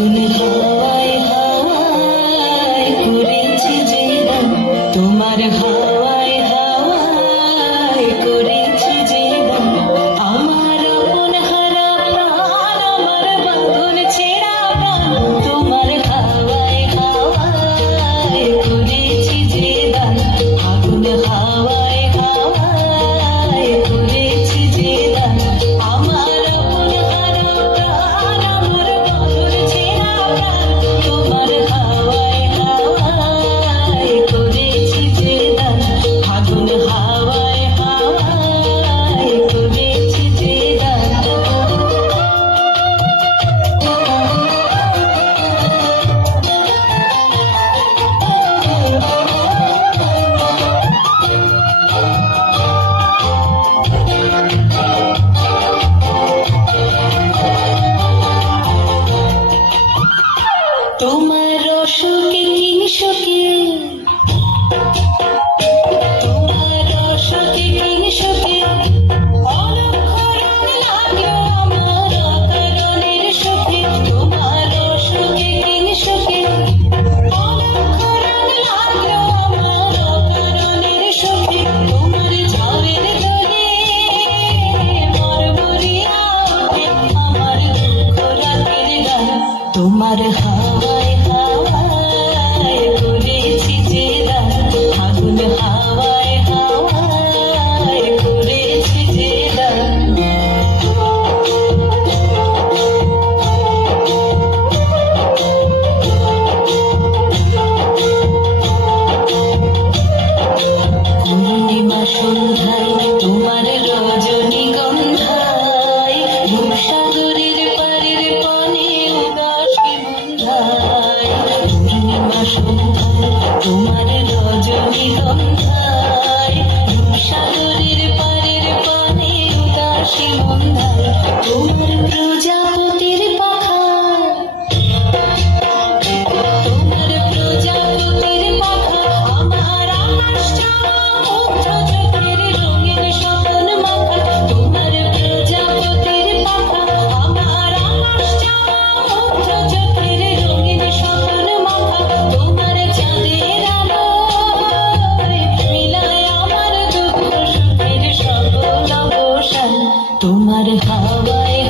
আগুন হাওয়ায় হাওয়ায় করেছি যে দান, তোমার হাওয়ায় হাওয়ায় করেছি যে দান। আমার আপন হারা প্রাণ, আমার বাঁধন ছেঁড়া প্রাণ, তোমার হাওয়ায় হাওয়ায় করেছি যে দান। আগুন হাওয়ায় হাওয়ায় করেছি যে দান। আমার আপন হারা প্রাণ, আমার বাঁধন ছেঁড়া প্রাণ, তোমার হাওয়ায় হাওয়ায় করেছি যে দান। আগুন হাওয়ায় হাওয়ায় করেছি যে দান। তোমার অসুখে কিংসুখে, তোমার অসুখে কিংসুখে অলক্ষ রং লাগলো আমার অকারণের সুখে। তোমার অসুখে কিংসুখে অলক্ষ রং লাগলো আমার অকারণের সুখে। তোমার ঝাড়ের দোলে মরমরিয়া ওঠে আমার দুঃখ রাতের গান। তোমার হাওয়ায় হাওয়ায় করেছি যে দান। আগুন হাওয়ায় হাওয়ায় করেছি যে দান। পূর্ণিমা সন্ধ্যায় তোমার রজনীগন্ধায়, রূপসাগরের পারের পানে উদাসী মন্ধায়। পূর্ণিমা সন্ধ্যায় তোমার রজনীগন্ধায়, রূপসাগরের পারের পানে উদাসী মন্ধায়। তোমার প্রজাপতির পাখায়, তোমার প্রজাপতির পাখা আমার আকাশ চাওয়া মুগ্ধ চোখের রঙিন স্বপ্ন মাখা। তোমার প্রজাপতির পাখা আমার আকাশ চাওয়া মুগ্ধ চোখের রঙিন স্বপ্ন মাখা। তোমার চাঁদের আলোয় মিলায় আমার দুঃখ সুখের সকল অবসান। তোমার হাওয়ায়